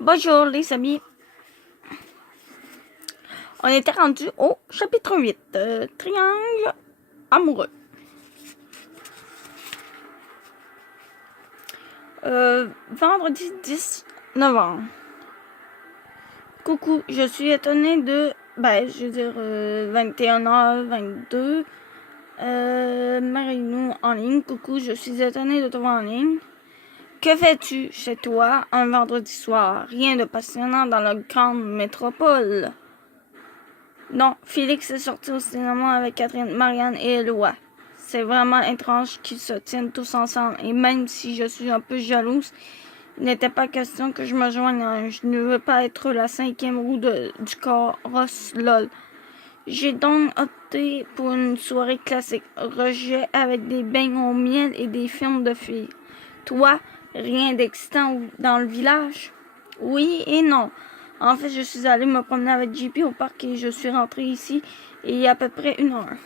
Bonjour les amis. On était rendu au chapitre 8, triangle amoureux. Vendredi 10 novembre. Coucou, je suis étonnée de, 21h22. Marie-nous en ligne. Coucou, je suis étonnée de te voir en ligne. Que fais-tu chez toi un vendredi soir? Rien de passionnant dans la grande métropole. Non, Félix est sorti au cinéma avec Catherine, Marianne et Éloi. C'est vraiment étrange qu'ils se tiennent tous ensemble, et même si je suis un peu jalouse, il n'était pas question que je me joigne à eux. Je ne veux pas être la cinquième roue du carrosse lol. J'ai donc opté pour une soirée classique, rejet avec des beignes au miel et des films de filles. Toi, rien d'excitant dans le village? Oui et non. En fait, je suis allée me promener avec JP au parc et je suis rentrée ici il y a à peu près 1 heure.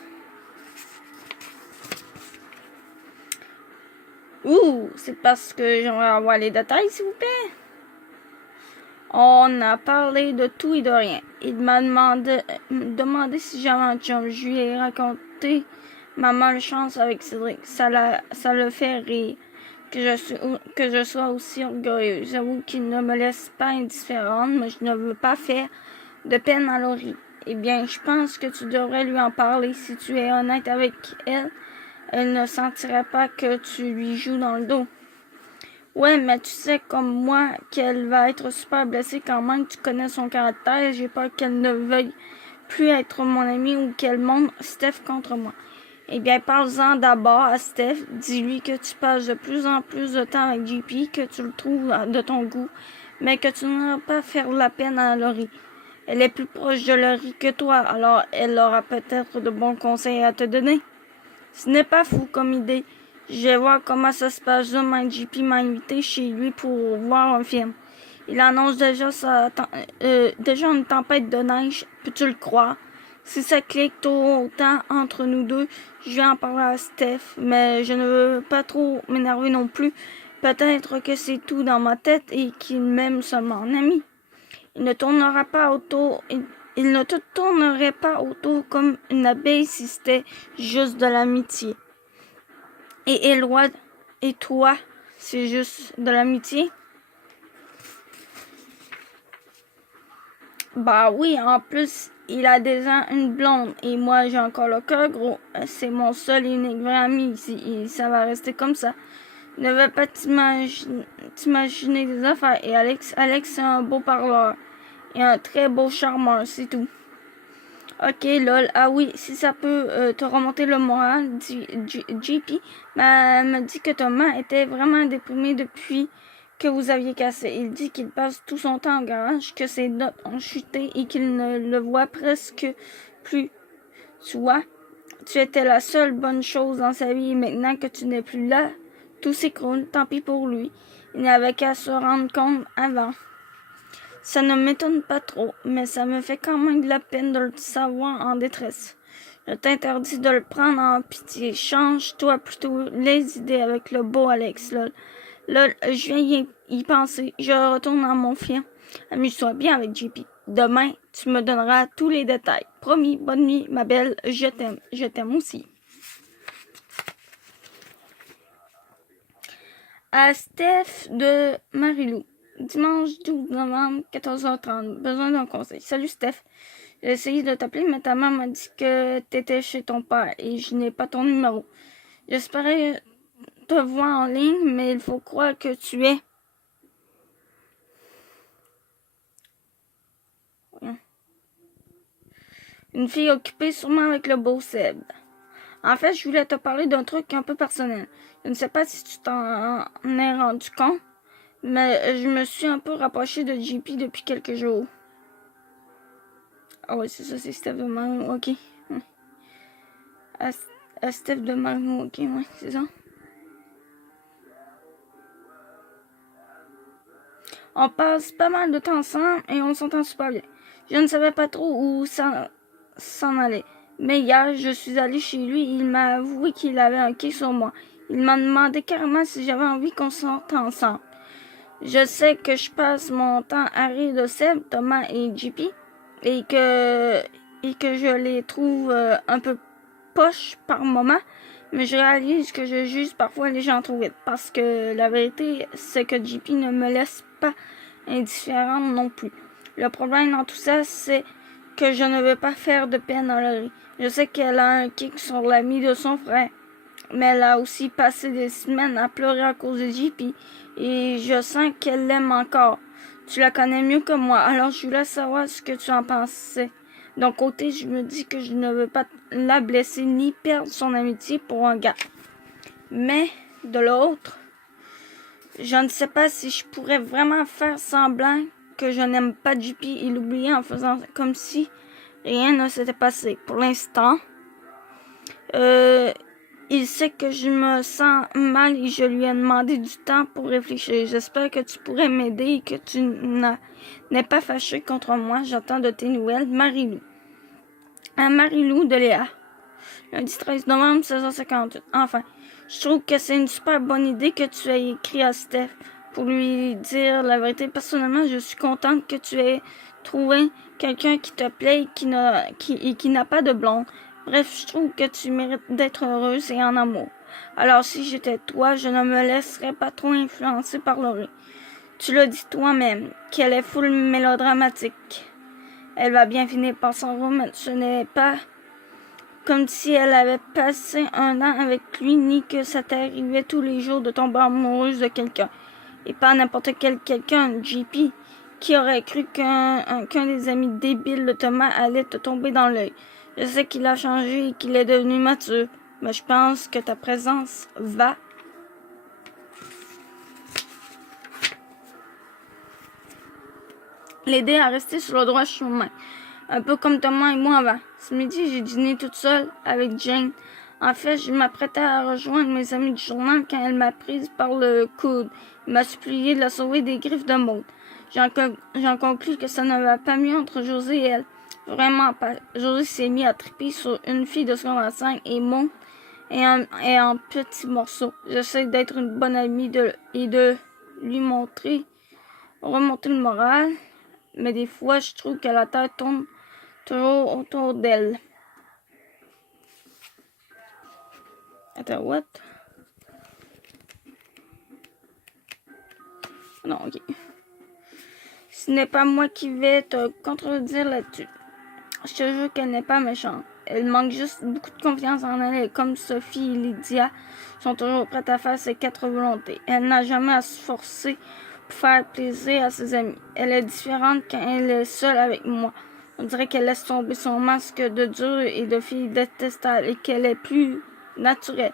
Ouh, c'est parce que j'aimerais avoir les détails, s'il vous plaît. On a parlé de tout et de rien. Il m'a demandé si j'avais un chum. Je lui ai raconté ma malchance avec Cédric. Ça le fait rire. Que je sois aussi orgueilleuse. J'avoue qu'il ne me laisse pas indifférente, mais je ne veux pas faire de peine à Laurie. Eh bien, je pense que tu devrais lui en parler. Si tu es honnête avec elle, elle ne sentirait pas que tu lui joues dans le dos. Ouais, mais tu sais comme moi qu'elle va être super blessée quand même. Tu connais son caractère. J'ai peur qu'elle ne veuille plus être mon amie ou qu'elle monte Steph contre moi. Eh bien, parle-en d'abord à Steph. Dis-lui que tu passes de plus en plus de temps avec JP, que tu le trouves de ton goût, mais que tu n'auras pas faire la peine à Laurie. Elle est plus proche de Laurie que toi, alors elle aura peut-être de bons conseils à te donner. Ce n'est pas fou comme idée. Je vais voir comment ça se passe. Demain, JP m'a invité chez lui pour voir un film. Il annonce déjà une tempête de neige. Peux-tu le croire? Si ça clique autant entre nous deux, je vais en parler à Steph, mais je ne veux pas trop m'énerver non plus. Peut-être que c'est tout dans ma tête et qu'il m'aime seulement en ami. Il ne tournera pas autour, il ne te tournerait pas autour comme une abeille si c'était juste de l'amitié. Et Éloi et toi, c'est juste de l'amitié? Bah oui, en plus, il a déjà une blonde et moi j'ai encore le cœur gros. C'est mon seul et unique vrai ami ici et ça va rester comme ça. Ne veux pas t'imaginer des affaires. Et Alex c'est un beau parleur et un très beau charmeur, c'est tout. Ok, lol. Ah oui, si ça peut te remonter le moral, JP me dit que Thomas était vraiment déprimé depuis que vous aviez cassé. Il dit qu'il passe tout son temps au garage, que ses notes ont chuté et qu'il ne le voit presque plus. Tu vois, tu étais la seule bonne chose dans sa vie et maintenant que tu n'es plus là, tout s'écroule. Tant pis pour lui. Il n'avait qu'à se rendre compte avant. Ça ne m'étonne pas trop, mais ça me fait quand même de la peine de le savoir en détresse. Je t'interdis de le prendre en pitié. Change-toi plutôt les idées avec le beau Alex, lol. Lol, je viens y penser. Je retourne à mon film. Amuse-toi bien avec JP. Demain, tu me donneras tous les détails. Promis, bonne nuit, ma belle. Je t'aime. Je t'aime aussi. À Steph de Marilou. Dimanche 12 novembre, 14h30. Besoin d'un conseil. Salut Steph. J'ai essayé de t'appeler, mais ta maman m'a dit que t'étais chez ton père et je n'ai pas ton numéro. J'espérais te voir en ligne, mais il faut croire que tu es. Une fille occupée sûrement avec le beau Seb. En fait, je voulais te parler d'un truc un peu personnel. Je ne sais pas si tu t'en es rendu compte, mais je me suis un peu rapprochée de JP depuis quelques jours. Ah ouais, c'est ça, c'est Steph de Mario, ok. À Steph de Mario, ok, ouais, c'est ça. On passe pas mal de temps ensemble et on s'entend super bien. Je ne savais pas trop où ça s'en allait. Mais hier, je suis allée chez lui et il m'a avoué qu'il avait un kick sur moi. Il m'a demandé carrément si j'avais envie qu'on sorte ensemble. Je sais que je passe mon temps à rire de Seb, Thomas et JP et que je les trouve un peu poches par moment, mais je réalise que je juge parfois les gens trop vite parce que la vérité, c'est que JP ne me laisse pas indifférente non plus. Le problème dans tout ça, c'est que je ne veux pas faire de peine à Laurie. Je sais qu'elle a un kick sur l'ami de son frère, mais elle a aussi passé des semaines à pleurer à cause de JP et je sens qu'elle l'aime encore. Tu la connais mieux que moi, alors je voulais savoir ce que tu en pensais. D'un côté, je me dis que je ne veux pas la blesser ni perdre son amitié pour un gars. Mais de l'autre, je ne sais pas si je pourrais vraiment faire semblant que je n'aime pas JP et l'oublier en faisant comme si rien ne s'était passé. Pour l'instant, il sait que je me sens mal et je lui ai demandé du temps pour réfléchir. J'espère que tu pourrais m'aider et que tu n'es pas fâché contre moi. J'attends de tes nouvelles. Marie-Lou. À Marie-Lou de Léa. Lundi 13 novembre, 16h58. Enfin, je trouve que c'est une super bonne idée que tu aies écrit à Steph pour lui dire la vérité. Personnellement, je suis contente que tu aies trouvé quelqu'un qui te plaît et qui n'a pas de blonde. Bref, je trouve que tu mérites d'être heureuse et en amour. Alors, si j'étais toi, je ne me laisserais pas trop influencer par Laurie. Tu l'as dit toi-même, qu'elle est full mélodramatique. Elle va bien finir par s'en remettre. Ce n'est pas comme si elle avait passé un an avec lui, ni que ça t'arrivait tous les jours de tomber amoureuse de quelqu'un. Et pas n'importe quel quelqu'un, JP, qui aurait cru qu'un des amis débiles de Thomas allait te tomber dans l'œil. Je sais qu'il a changé et qu'il est devenu mature, mais je pense que ta présence va l'aider à rester sur le droit chemin. Un peu comme Thomas et moi avant. Ce midi, j'ai dîné toute seule avec Jane. En fait, je m'apprêtais à rejoindre mes amis du journal quand elle m'a prise par le coude. Il m'a supplié de la sauver des griffes de Maud. J'en conclus que ça ne va pas mieux entre José et elle. Vraiment pas. José s'est mis à triper sur une fille de secondaire 5 et Maud est en petits morceaux. J'essaie d'être une bonne amie et de lui remonter le moral, mais des fois, je trouve que la tête tourne toujours autour d'elle. Attends, what? Non, ok. Ce n'est pas moi qui vais te contredire là-dessus. Je te jure qu'elle n'est pas méchante. Elle manque juste beaucoup de confiance en elle et comme Sophie et Lydia sont toujours prêtes à faire ses quatre volontés. Elle n'a jamais à se forcer pour faire plaisir à ses amis. Elle est différente quand elle est seule avec moi. On dirait qu'elle laisse tomber son masque de dur et de fille détestable et qu'elle est plus naturelle.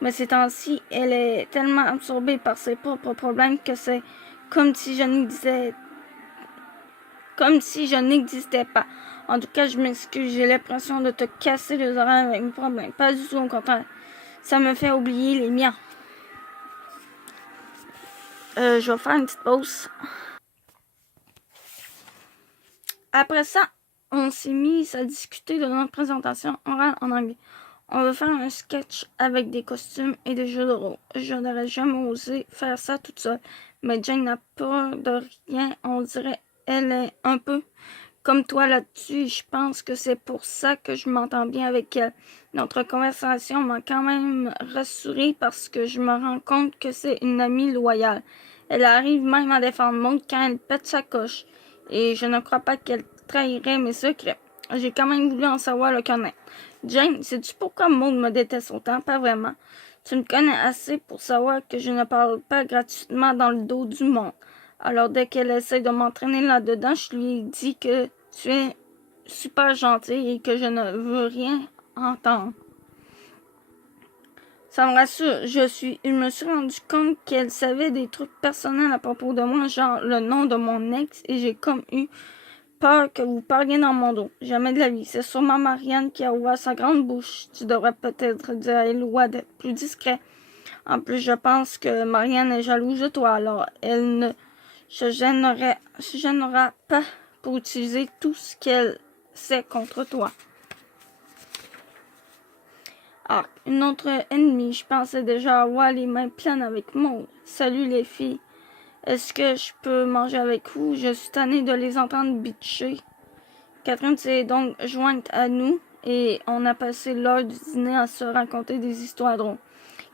Mais ces temps-ci, elle est tellement absorbée par ses propres problèmes que c'est comme si je n'existais pas. En tout cas, je m'excuse, j'ai l'impression de te casser les oreilles avec mes problèmes. Pas du tout, au contraire. Ça me fait oublier les miens. Je vais faire une petite pause. Après ça, on s'est mis à discuter de notre présentation orale en anglais. On veut faire un sketch avec des costumes et des jeux de rôle. Je n'aurais jamais osé faire ça toute seule. Mais Jane n'a peur de rien. On dirait elle est un peu comme toi là-dessus. Je pense que c'est pour ça que je m'entends bien avec elle. Notre conversation m'a quand même rassurée parce que je me rends compte que c'est une amie loyale. Elle arrive même à défendre Maud quand elle pète sa coche. Et je ne crois pas qu'elle trahirait mes secrets. J'ai quand même voulu en savoir le connaître. Jane, sais-tu pourquoi Maud me déteste autant? Pas vraiment. Tu me connais assez pour savoir que je ne parle pas gratuitement dans le dos du monde. Alors dès qu'elle essaie de m'entraîner là-dedans, je lui dis que tu es super gentil et que je ne veux rien entendre. Ça me rassure. Je me suis rendu compte qu'elle savait des trucs personnels à propos de moi, genre le nom de mon ex, et j'ai comme eu peur que vous parliez dans mon dos. Jamais de la vie. C'est sûrement Marianne qui a ouvert sa grande bouche. Tu devrais peut-être dire à Éloi d'être plus discret. En plus, je pense que Marianne est jalouse de toi, alors elle ne se gênera pas pour utiliser tout ce qu'elle sait contre toi. Ah, une autre ennemie. Je pensais déjà avoir les mains pleines avec Maud. Salut les filles. Est-ce que je peux manger avec vous? Je suis tannée de les entendre bitcher. Catherine s'est donc jointe à nous et on a passé l'heure du dîner à se raconter des histoires drôles.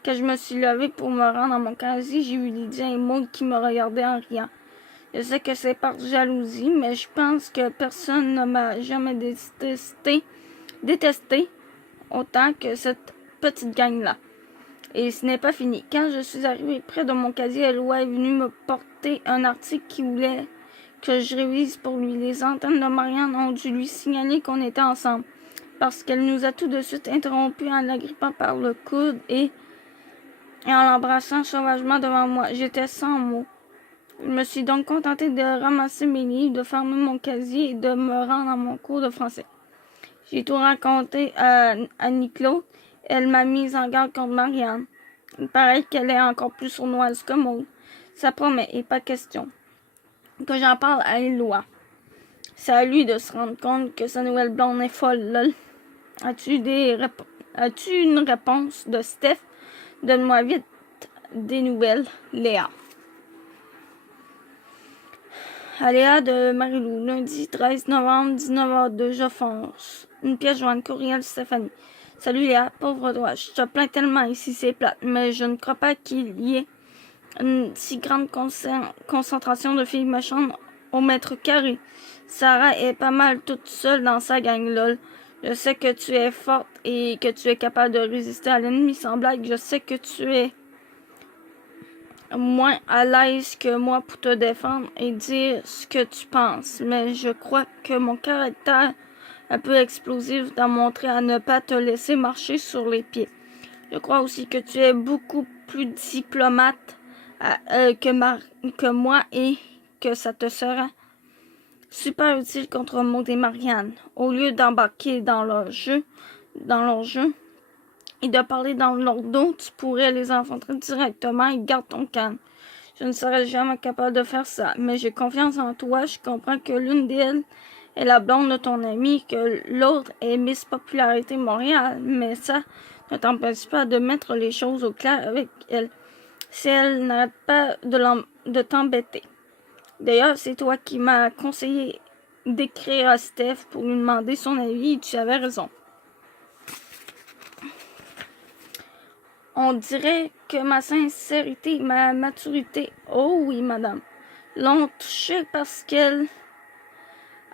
Quand je me suis levée pour me rendre à mon casier, j'ai vu Lydia et Maud qui me regardaient en riant. Je sais que c'est par jalousie, mais je pense que personne ne m'a jamais détesté autant que cette petite gang-là. Et ce n'est pas fini. Quand je suis arrivée près de mon casier, Eloi est venue me porter un article qui voulait que je révise pour lui. Les antennes de Marianne ont dû lui signaler qu'on était ensemble, parce qu'elle nous a tout de suite interrompus en l'agrippant par le coude et en l'embrassant sauvagement devant moi. J'étais sans mots. Je me suis donc contentée de ramasser mes livres, de fermer mon casier et de me rendre à mon cours de français. J'ai tout raconté à Annie-Claude. Elle m'a mise en garde contre Marianne. Il paraît qu'elle est encore plus sournoise que Maud. Ça promet, et pas question que j'en parle à Éloi. C'est à lui de se rendre compte que sa nouvelle blonde est folle, lol. As-tu une réponse de Steph? Donne-moi vite des nouvelles, Léa. À Léa de Marilou, lundi 13 novembre, 19h02, je fonce. Une pièce jointe, courriel Stéphanie. Salut Léa, pauvre toi, je te plains tellement ici, c'est plate, mais je ne crois pas qu'il y ait une si grande concentration de filles méchantes au mètre carré. Sarah est pas mal toute seule dans sa gang, lol. Je sais que tu es forte et que tu es capable de résister à l'ennemi sans blague. Je sais que tu es moins à l'aise que moi pour te défendre et dire ce que tu penses. Mais je crois que mon caractère un peu explosif t'a montré à ne pas te laisser marcher sur les pieds. Je crois aussi que tu es beaucoup plus diplomate que moi et que ça te sera super utile contre Maud et Marianne. Au lieu d'embarquer dans leur jeu et de parler dans leur dos, tu pourrais les encontrer directement et garde ton calme. Je ne serais jamais capable de faire ça, mais j'ai confiance en toi. Je comprends que l'une d'elles est la blonde de ton amie, que l'autre est Miss Popularité Montréal, mais ça ne t'empêche pas de mettre les choses au clair avec elle. Si elle n'arrête pas de t'embêter. D'ailleurs, c'est toi qui m'as conseillé d'écrire à Steph pour lui demander son avis et tu avais raison. On dirait que ma sincérité, ma maturité, oh oui, madame, l'ont touchée parce qu'elle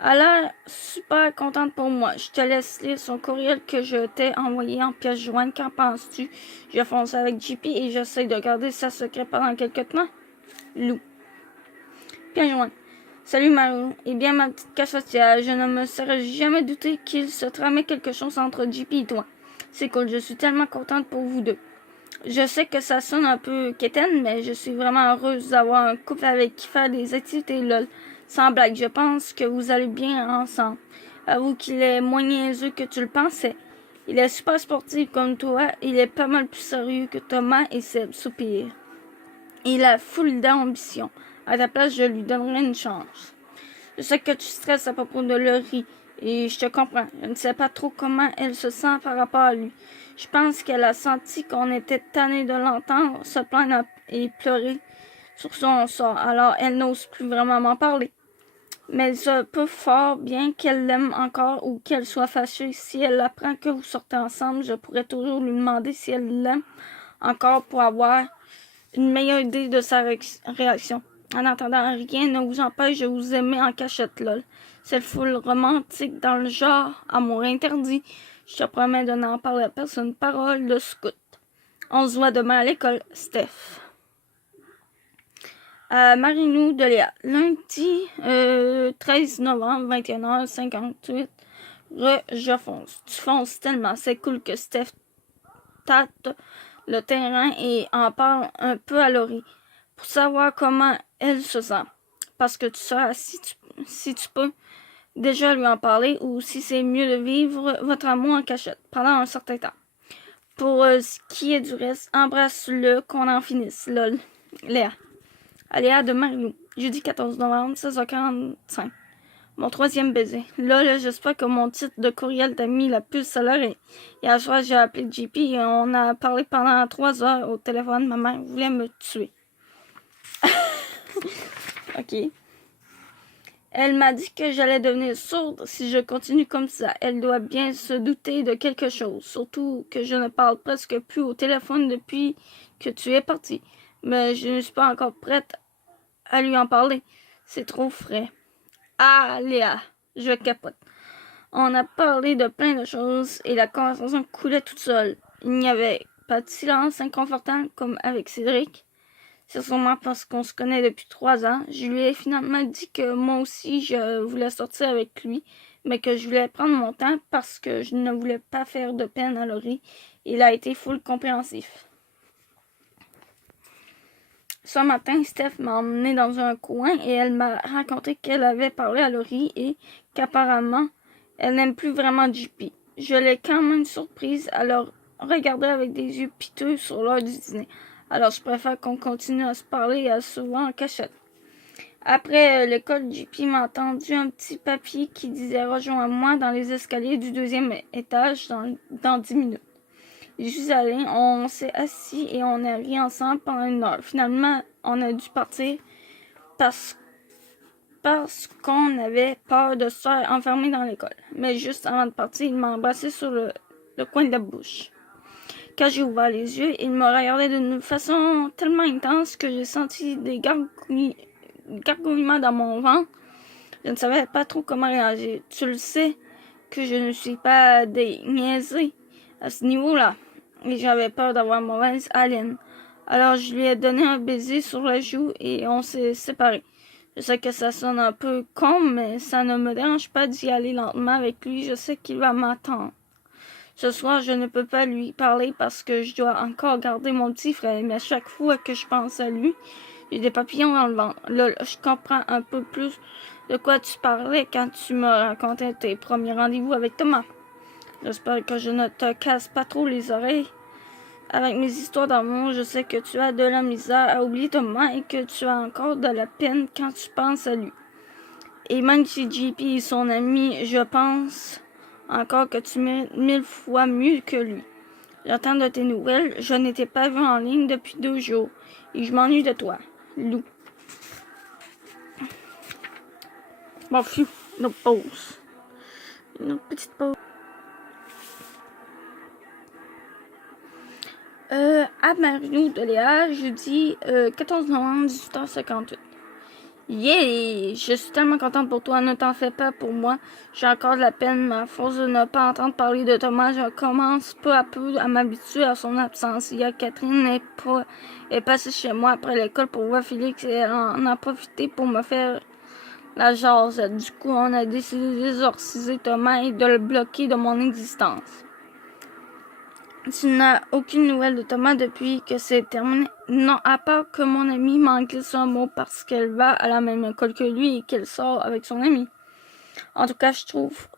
a l'air super contente pour moi. Je te laisse lire son courriel que je t'ai envoyé en pièce jointe. Qu'en penses-tu? Je fonce avec JP et j'essaie de garder ça secret pendant quelques temps. Lou. Pièce jointe. Salut Mario. Eh bien, ma petite cafetière, je ne me serais jamais douté qu'il se tramait quelque chose entre JP et toi. C'est cool, je suis tellement contente pour vous deux. Je sais que ça sonne un peu quétaine, mais je suis vraiment heureuse d'avoir un couple avec qui faire des activités lol. Sans blague, je pense que vous allez bien ensemble. Avoue qu'il est moins niaiseux que tu le pensais. Il est super sportif comme toi, il est pas mal plus sérieux que Thomas et Seb, soupir. Il a full d'ambition. À ta place, je lui donnerai une chance. Je sais que tu stresses à propos de Laurie, et je te comprends. Je ne sais pas trop comment elle se sent par rapport à lui. Je pense qu'elle a senti qu'on était tanné de l'entendre se plaindre et pleurer sur son sort, alors elle n'ose plus vraiment m'en parler. Mais il se peut fort bien qu'elle l'aime encore ou qu'elle soit fâchée. Si elle apprend que vous sortez ensemble, je pourrais toujours lui demander si elle l'aime encore pour avoir une meilleure idée de sa réaction. En attendant, rien ne vous empêche de vous aimer en cachette, lol. C'est full romantique dans le genre amour interdit. Je te promets de n'en parler à personne. Parole de scout. On se voit demain à l'école, Steph. Marinou de Léa. Lundi 13 novembre, 21h58. Je fonce. Tu fonces tellement. C'est cool que Steph tâte le terrain et en parle un peu à Laurie pour savoir comment elle se sent. Parce que tu sauras si tu peux déjà lui en parler ou si c'est mieux de vivre votre amour en cachette pendant un certain temps. Pour ce qui est du reste, embrasse-le qu'on en finisse. Lol. Léa. À Léa de Marilou. Jeudi 14 novembre, 16h45. Mon troisième baiser. Là, j'espère que mon titre de courriel t'a mis la puce à l'oreille. Hier soir, j'ai appelé JP et on a parlé pendant 3 heures au téléphone. Ma mère voulait me tuer. OK. Elle m'a dit que j'allais devenir sourde si je continue comme ça. Elle doit bien se douter de quelque chose, surtout que je ne parle presque plus au téléphone depuis que tu es parti. Mais je ne suis pas encore prête à lui en parler. C'est trop frais. Ah, Léa, je capote. On a parlé de plein de choses et la conversation coulait toute seule. Il n'y avait pas de silence inconfortant comme avec Cédric. C'est sûrement parce qu'on se connaît depuis 3 ans. Je lui ai finalement dit que moi aussi je voulais sortir avec lui, mais que je voulais prendre mon temps parce que je ne voulais pas faire de peine à Laurie. Il a été full compréhensif. Ce matin, Steph m'a emmenée dans un coin et elle m'a raconté qu'elle avait parlé à Laurie et qu'apparemment, elle n'aime plus vraiment JP. Je l'ai quand même surprise à le regarder avec des yeux piteux sur l'heure du dîner. Alors je préfère qu'on continue à se parler et à se voir en cachette. Après l'école, JP m'a entendu un petit papier qui disait « Rejoins-moi dans les escaliers du 2e étage dans 10 minutes ». J'y suis allée, on s'est assis et on a ri ensemble pendant 1 heure. Finalement, on a dû partir parce qu'on avait peur de se faire enfermer dans l'école. Mais juste avant de partir, il m'a embrassé sur le coin de la bouche. Quand j'ai ouvert les yeux, il me regardait d'une façon tellement intense que j'ai senti des gargouillements dans mon ventre. Je ne savais pas trop comment réagir. Tu le sais que je ne suis pas des niaisés à ce niveau-là. Et j'avais peur d'avoir mauvaise haleine. Alors je lui ai donné un baiser sur la joue et on s'est séparés. Je sais que ça sonne un peu con, mais ça ne me dérange pas d'y aller lentement avec lui. Je sais qu'il va m'attendre. Ce soir, je ne peux pas lui parler parce que je dois encore garder mon petit frère. Mais à chaque fois que je pense à lui, j'ai des papillons dans le ventre. Là, je comprends un peu plus de quoi tu parlais quand tu me racontais tes premiers rendez-vous avec Thomas. J'espère que je ne te casse pas trop les oreilles. Avec mes histoires d'amour, je sais que tu as de la misère à oublier Thomas et que tu as encore de la peine quand tu penses à lui. Et même si JP est son ami, je pense encore que tu mérites 1000 fois mieux que lui. J'attends de tes nouvelles. Je ne t'ai pas vu en ligne depuis 2 jours. Et je m'ennuie de toi. Lou. Bon, notre pause. Une petite pause. À Mario de Léa, jeudi 14 novembre, 18h58. Yeah! Je suis tellement contente pour toi, ne t'en fais pas pour moi. J'ai encore de la peine, mais à force de ne pas entendre parler de Thomas, je commence peu à peu à m'habituer à son absence. Hier, Catherine est passée chez moi après l'école pour voir Félix et elle en a profité pour me faire la jase. Du coup, on a décidé d'exorciser Thomas et de le bloquer de mon existence. Tu n'as aucune nouvelle de Thomas depuis que c'est terminé? Non, à part que mon amie m'en glisse un mot parce qu'elle va à la même école que lui et qu'elle sort avec son ami. En tout cas, je trouve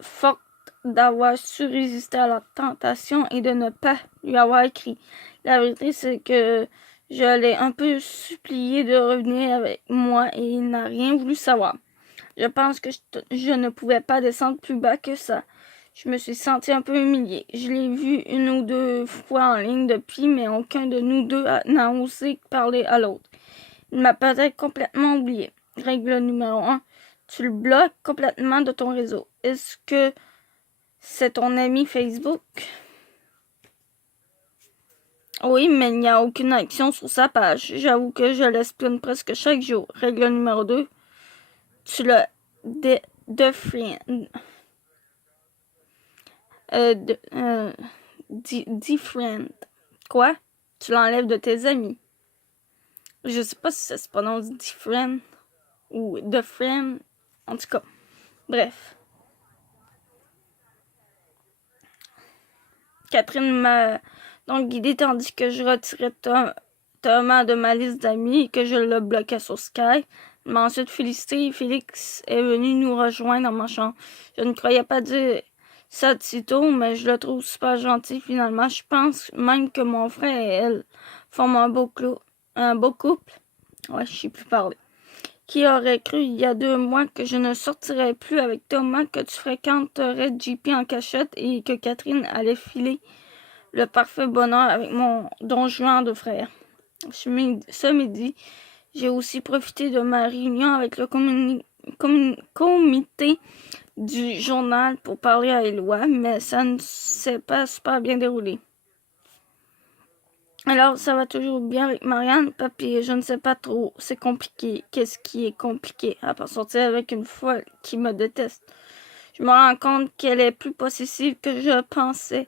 forte d'avoir su résister à la tentation et de ne pas lui avoir écrit. La vérité, c'est que je l'ai un peu supplié de revenir avec moi et il n'a rien voulu savoir. Je pense que je ne pouvais pas descendre plus bas que ça. Je me suis sentie un peu humiliée. Je l'ai vu 1 ou 2 fois en ligne depuis, mais aucun de nous deux n'a osé parler à l'autre. Il m'a peut-être complètement oublié. Règle numéro 1. Tu le bloques complètement de ton réseau. Est-ce que c'est ton ami Facebook? Oui, mais il n'y a aucune action sur sa page. J'avoue que je l'espionne presque chaque jour. Règle numéro 2. Tu le defriend. Defriend. Quoi? Tu l'enlèves de tes amis. Je sais pas si ça se prononce defriend ou defriend. En tout cas, bref. Catherine m'a donc guidée tandis que je retirais Thomas de ma liste d'amis et que je le bloquais sur Skype. Elle m'a ensuite félicité et Félix est venu nous rejoindre dans ma chambre. Je ne croyais pas dire ça de si tôt, mais je le trouve super gentil finalement. Je pense même que mon frère et elle forment un beau couple. Ouais, je sais plus parler. Qui aurait cru il y a 2 mois que je ne sortirais plus avec Thomas, que tu fréquenterais JP en cachette et que Catherine allait filer le parfait bonheur avec mon don Juan de frère. Ce midi, J'ai aussi profité de ma réunion avec le comité du journal pour parler à Éloi, mais ça ne s'est pas super bien déroulé. Alors, ça va toujours bien avec Marianne, papier, je ne sais pas trop, c'est compliqué. Qu'est-ce qui est compliqué? À part sortir avec une folle qui me déteste. Je me rends compte qu'elle est plus possessive que je pensais.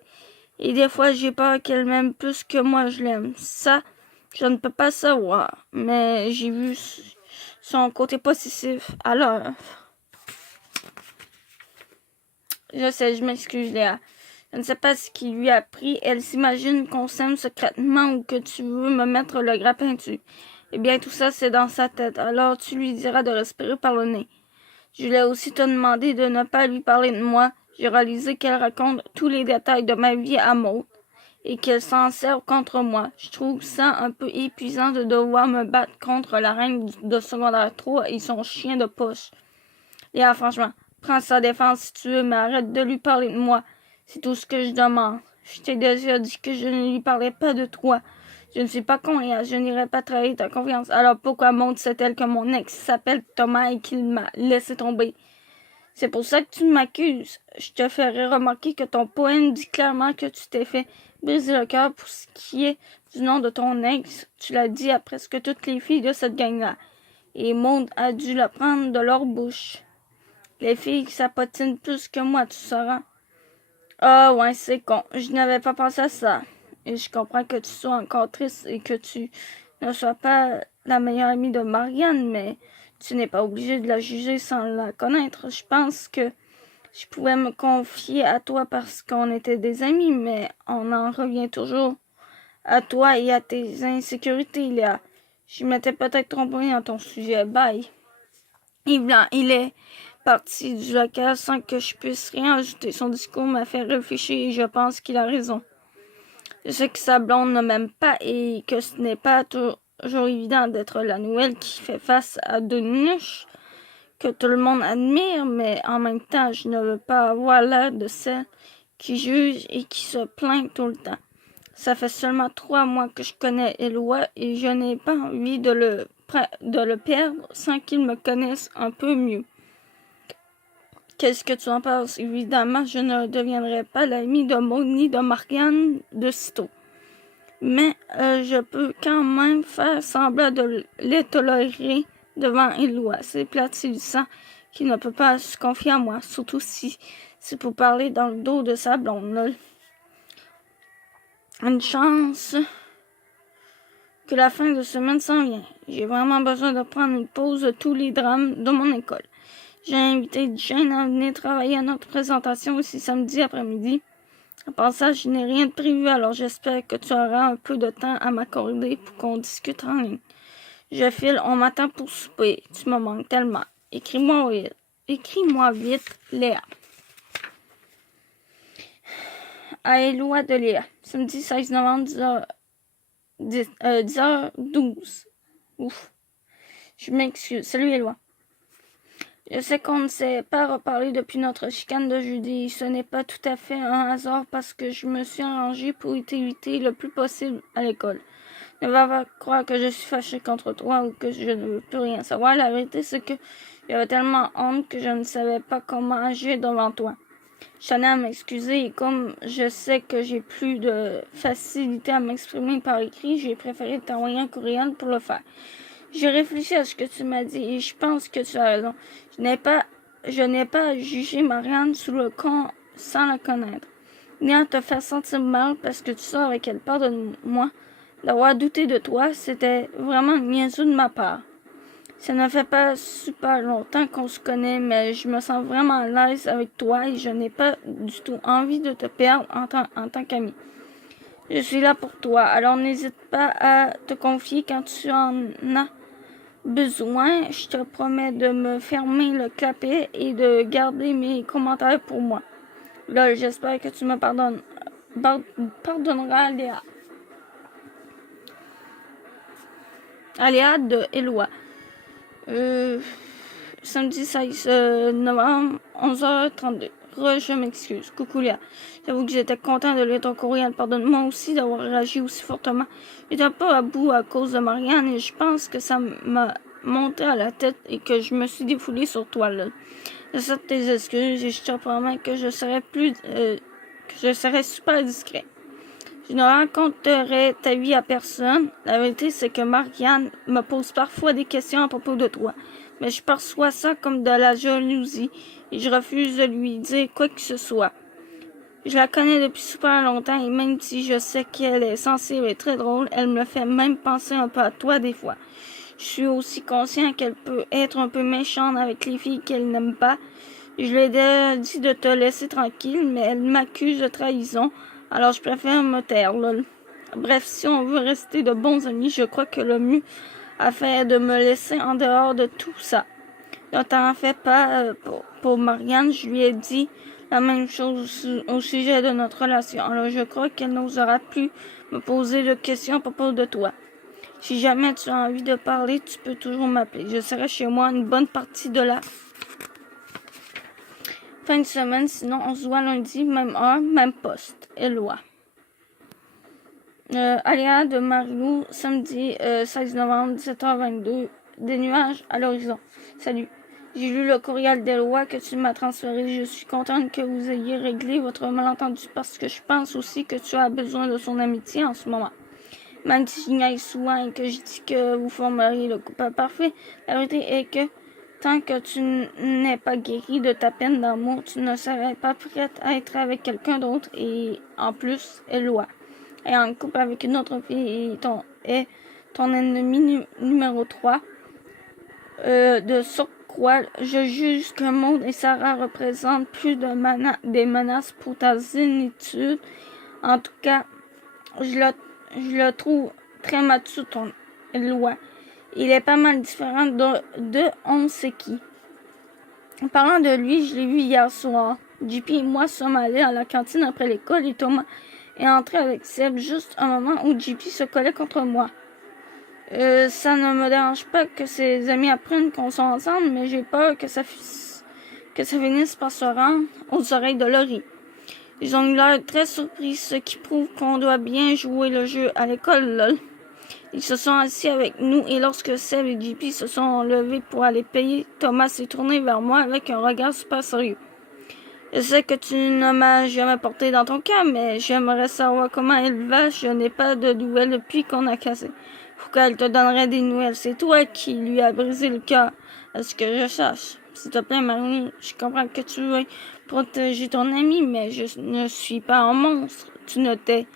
Et des fois, j'ai peur qu'elle m'aime plus que moi je l'aime. Ça, je ne peux pas savoir. Mais j'ai vu son côté possessif à l'heure. Je sais, je m'excuse, Léa. Je ne sais pas ce qui lui a pris. Elle s'imagine qu'on s'aime secrètement ou que tu veux me mettre le grappin dessus. Eh bien, tout ça, c'est dans sa tête. Alors, tu lui diras de respirer par le nez. Je voulais aussi te demander de ne pas lui parler de moi. J'ai réalisé qu'elle raconte tous les détails de ma vie à Maud et qu'elle s'en sert contre moi. Je trouve ça un peu épuisant de devoir me battre contre la reine de secondaire 3 et son chien de poche. Léa, franchement, prends sa défense si tu veux, mais arrête de lui parler de moi. C'est tout ce que je demande. Je t'ai déjà dit que je ne lui parlais pas de toi. Je ne suis pas con, Léa. Je n'irai pas trahir ta confiance. Alors pourquoi Maud sait-elle que mon ex s'appelle Thomas et qu'il m'a laissé tomber? C'est pour ça que tu m'accuses. Je te ferai remarquer que ton poème dit clairement que tu t'es fait briser le cœur pour ce qui est du nom de ton ex. Tu l'as dit à presque toutes les filles de cette gang-là. Et Maud a dû le prendre de leur bouche. Les filles s'apotinent plus que moi, tu sauras. Ah ouais, c'est con. Je n'avais pas pensé à ça. Et je comprends que tu sois encore triste et que tu ne sois pas la meilleure amie de Marianne, mais tu n'es pas obligé de la juger sans la connaître. Je pense que je pouvais me confier à toi parce qu'on était des amis, mais on en revient toujours à toi et à tes insécurités, Léa. Je m'étais peut-être trompée dans ton sujet. Bye. Yves Blanc, il est parti du local sans que je puisse rien ajouter. Son discours m'a fait réfléchir et je pense qu'il a raison. Je sais que sa blonde ne m'aime pas et que ce n'est pas toujours évident d'être la nouvelle qui fait face à deux nuches que tout le monde admire, mais en même temps, je ne veux pas avoir l'air de celle qui juge et qui se plaint tout le temps. Ça fait seulement 3 mois que je connais Éloi et je n'ai pas envie de le perdre sans qu'il me connaisse un peu mieux. Qu'est-ce que tu en penses? Évidemment, je ne deviendrai pas l'ami de Maud ni de Marianne de sitôt. Mais je peux quand même faire semblant de les tolérer devant Éloi. C'est plate, c'est du sang qui ne peut pas se confier à moi, surtout si c'est pour parler dans le dos de sa blonde. Une chance que la fin de semaine s'en vient. J'ai vraiment besoin de prendre une pause de tous les drames de mon école. J'ai invité Jane à venir travailler à notre présentation aussi samedi après-midi. En passant, je n'ai rien de prévu, alors j'espère que tu auras un peu de temps à m'accorder pour qu'on discute en ligne. Je file, on m'attend pour souper. Tu me manques tellement. Écris-moi vite, Léa. À Éloi de Léa. Samedi 16 novembre, 10h12. Ouf. Je m'excuse. Salut Éloi. Je sais qu'on ne s'est pas reparlé depuis notre chicane de jeudi. Ce n'est pas tout à fait un hasard parce que je me suis arrangée pour t'éviter le plus possible à l'école. Ne va pas croire que je suis fâchée contre toi ou que je ne veux plus rien savoir. La vérité, c'est que j'avais tellement honte que je ne savais pas comment agir devant toi. Je tenais à m'excuser et comme je sais que j'ai plus de facilité à m'exprimer par écrit, j'ai préféré t'envoyer un courriel pour le faire. J'ai réfléchi à ce que tu m'as dit et je pense que tu as raison. Je n'ai pas à juger Marianne sous le con sans la connaître, ni à te faire sentir mal parce que tu sors avec elle. Pardonne-moi d'avoir douté de toi. C'était vraiment niaiseux de ma part. Ça ne fait pas super longtemps qu'on se connaît, mais je me sens vraiment à l'aise avec toi et je n'ai pas du tout envie de te perdre en tant qu'ami. Je suis là pour toi, alors n'hésite pas à te confier quand tu en as besoin. Je te promets de me fermer le clapet et de garder mes commentaires pour moi. Là, j'espère que tu me pardonneras, Léa. Léa de Éloi. Samedi 16 novembre, 11h32. Je m'excuse. Coucou Léa. J'avoue que j'étais content de lire ton courriel. Pardonne-moi aussi d'avoir réagi aussi fortement. J'étais un peu à bout à cause de Marianne et je pense que ça m'a monté à la tête et que je me suis défoulée sur toi là. J'accepte tes excuses et je te promets que je serai super discret. Je ne raconterai ta vie à personne. La vérité, c'est que Marianne me pose parfois des questions à propos de toi. Mais je perçois ça comme de la jalousie et je refuse de lui dire quoi que ce soit. Je la connais depuis super longtemps et même si je sais qu'elle est sensible et très drôle, elle me fait même penser un peu à toi des fois. Je suis aussi conscient qu'elle peut être un peu méchante avec les filles qu'elle n'aime pas. Je lui ai déjà dit de te laisser tranquille, mais elle m'accuse de trahison, alors je préfère me taire, lol. Bref, si on veut rester de bons amis, je crois que le mieux à faire est de me laisser en dehors de tout ça. Ne t'en fais pas pour Marianne, je lui ai dit la même chose au sujet de notre relation. Alors je crois qu'elle n'osera plus me poser de questions à propos de toi. Si jamais tu as envie de parler, tu peux toujours m'appeler. Je serai chez moi une bonne partie de la fin de semaine, sinon on se voit lundi, même heure, même poste. Éloi. Aléa de Mario, samedi 16 novembre, 17h22. Des nuages à l'horizon. Salut. J'ai lu le courriel d'Éloi que tu m'as transféré. Je suis contente que vous ayez réglé votre malentendu parce que je pense aussi que tu as besoin de son amitié en ce moment. Même si je niaise souvent et que je dis que vous formeriez le couple parfait, la vérité est que tant que tu n'es pas guéri de ta peine d'amour, tu ne serais pas prête à être avec quelqu'un d'autre et en plus, Éloi est en couple avec une autre fille et ton ennemi numéro 3. De surcroît, je juge que Maud et Sarah représentent plus des menaces pour ta zénitude. En tout cas, je le trouve très mature, ton Éloi. Il est pas mal différent de on sait qui. En parlant de lui, je l'ai vu hier soir. JP et moi sommes allés à la cantine après l'école et Thomas est entré avec Seb juste un moment où JP se collait contre moi. Ça ne me dérange pas que ses amis apprennent qu'on soit ensemble, mais j'ai peur que ça finisse par se rendre aux oreilles de Laurie. Ils ont eu l'air très surpris, ce qui prouve qu'on doit bien jouer le jeu à l'école, lol. Ils se sont assis avec nous et lorsque Seb et JP se sont levés pour aller payer, Thomas s'est tourné vers moi avec un regard super sérieux. Je sais que tu ne m'as jamais porté dans ton cas, mais j'aimerais savoir comment elle va. Je n'ai pas de nouvelles depuis qu'on a cassé. Pourquoi elle te donnerait des nouvelles? C'est toi qui lui as brisé le cœur, à ce que je sache. S'il te plaît, Marie, je comprends que tu veux protéger ton ami, mais je ne suis pas un monstre. Tu ne t'es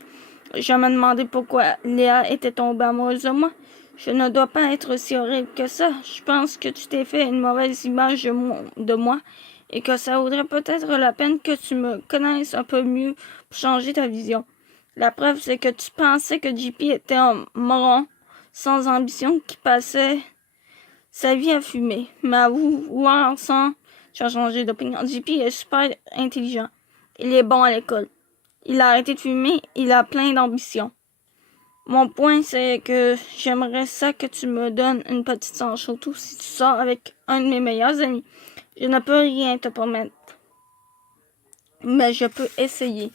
jamais demandé pourquoi Léa était tombée amoureuse de moi. Je ne dois pas être aussi horrible que ça. Je pense que tu t'es fait une mauvaise image de moi et que ça vaudrait peut-être la peine que tu me connaisses un peu mieux pour changer ta vision. La preuve, c'est que tu pensais que JP était un moron sans ambition qui passait sa vie à fumer. Mais à vous voir ensemble, tu as changé d'opinion. JP est super intelligent. Il est bon à l'école. Il a arrêté de fumer. Il a plein d'ambition. Mon point, c'est que j'aimerais ça que tu me donnes une petite chance, surtout si tu sors avec un de mes meilleurs amis. Je ne peux rien te promettre. Mais je peux essayer.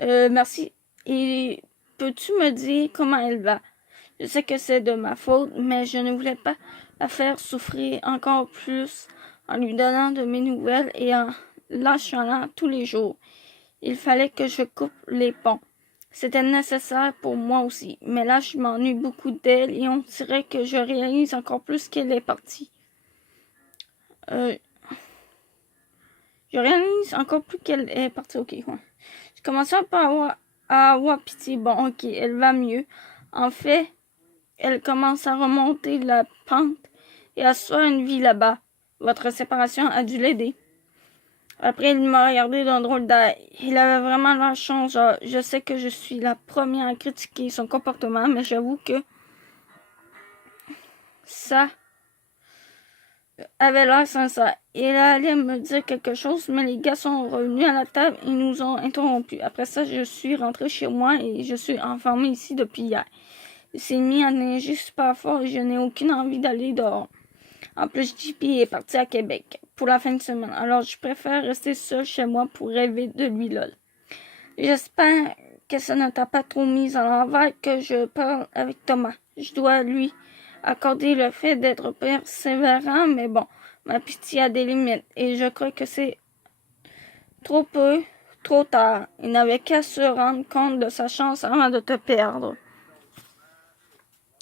Merci. Et peux-tu me dire comment elle va? Je sais que c'est de ma faute, mais je ne voulais pas la faire souffrir encore plus en lui donnant de mes nouvelles et en l'enchaînant tous les jours. Il fallait que je coupe les ponts. C'était nécessaire pour moi aussi, mais là je m'ennuie beaucoup d'elle et on dirait que je réalise encore plus qu'elle est partie. Je réalise encore plus qu'elle est partie. Ok, ouais. Je commençais à avoir pitié. Bon, ok, elle va mieux. En fait, elle commence à remonter la pente et à se faire une vie là-bas. Votre séparation a dû l'aider. Après, il m'a regardé d'un drôle d'œil. Il avait vraiment la chance. Je sais que je suis la première à critiquer son comportement, mais j'avoue que ça avait l'air sincère. Il allait me dire quelque chose, mais les gars sont revenus à la table et nous ont interrompus. Après ça, je suis rentrée chez moi et je suis enfermée ici depuis hier. Il s'est mis à neiger super fort et je n'ai aucune envie d'aller dehors. En plus, JP est parti à Québec pour la fin de semaine. Alors, je préfère rester seule chez moi pour rêver de lui, lol. J'espère que ça ne t'a pas trop mis à l'envers que je parle avec Thomas. Je dois lui accorder le fait d'être persévérant, mais bon, ma pitié a des limites et je crois que c'est trop peu, trop tard. Il n'avait qu'à se rendre compte de sa chance avant de te perdre.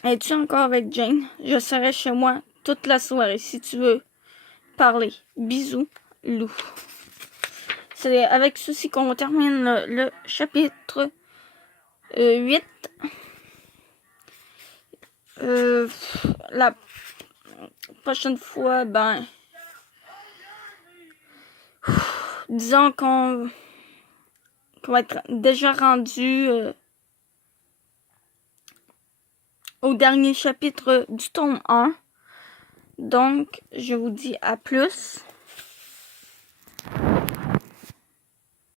Es-tu encore avec Jane? Je serai chez moi toute la soirée si tu veux parler. Bisous, Lou. C'est avec ceci qu'on termine le chapitre 8. La prochaine fois, disons qu'on va être déjà rendu au dernier chapitre du tome 1. Donc, je vous dis à plus.